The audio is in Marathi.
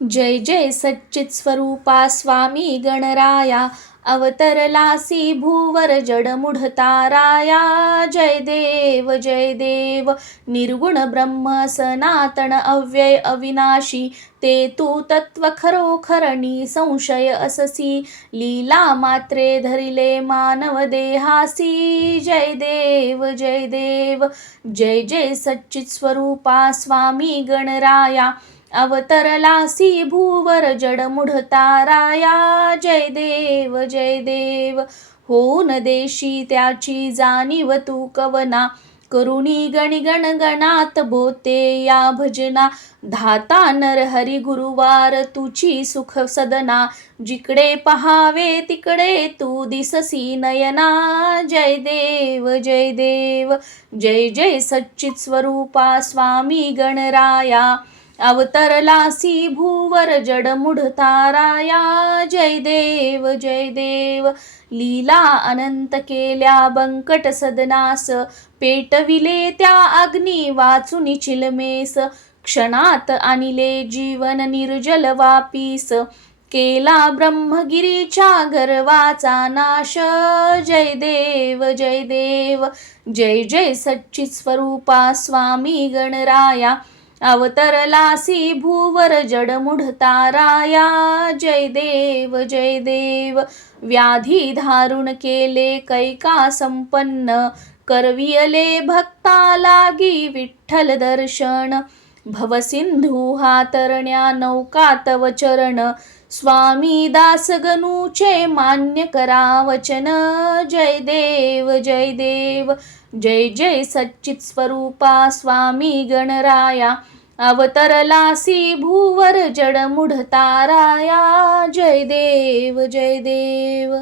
जय जय सच्चित स्वरूपा स्वामी गणराया अवतरलासी भूवर जडमुढ ताराया। जय देव जय देव निर्गुण ब्रह्म सनातन अव्यय अविनाशी ते तू तत्व खरोखरणी संशय अससी लीला मात्रे धरिले मानव देहासी। जय देव जय देव जय जय सच्चित स्वरूपा स्वामी गणराया अवतरलासी भूवर जडमुढ ताराया. जय देव जय देव. होऊन देशी त्याची जाणीव तू कवना. करुणी गणिगण गणात बोते या भजना. धाता नर हरी गुरुवार तुझी सुख सदना. जिकडे पहावे तिकडे तू दिससी नयना. जय देव जय देव. जय जय सच्चित स्वरूपा स्वामी गणराया. अवतरलासी भूवर जडमुढ ताराया. जय देव जय देव. लीला अनंत केल्या बंकट सदनास. पेटविले त्या अग्नी वाचुनी चिलमेस क्षणात आणिले जीवन निर्जल वापीस. केला ब्रह्मगिरीच्या गर्वाचा नाश. जय देव जय देव. जय जय सच्चित स्वरूपा स्वामी गणराया. अवतरलासी भूवर जडमुढ ताराया. जय देव जय देव. व्याधी धारुण केले कैका संपन्न. करवियले भक्ता लागी विठ्ठल दर्शन. भवसिंधू तरण्या नौका तव चरण स्वामी दास मान्य करा वचन जय देव जय देव जय जय सच्चित स्वरूपा स्वामी गणराया अवतरलासी भूवर जडमुढ ताराया. जय देव जय देव.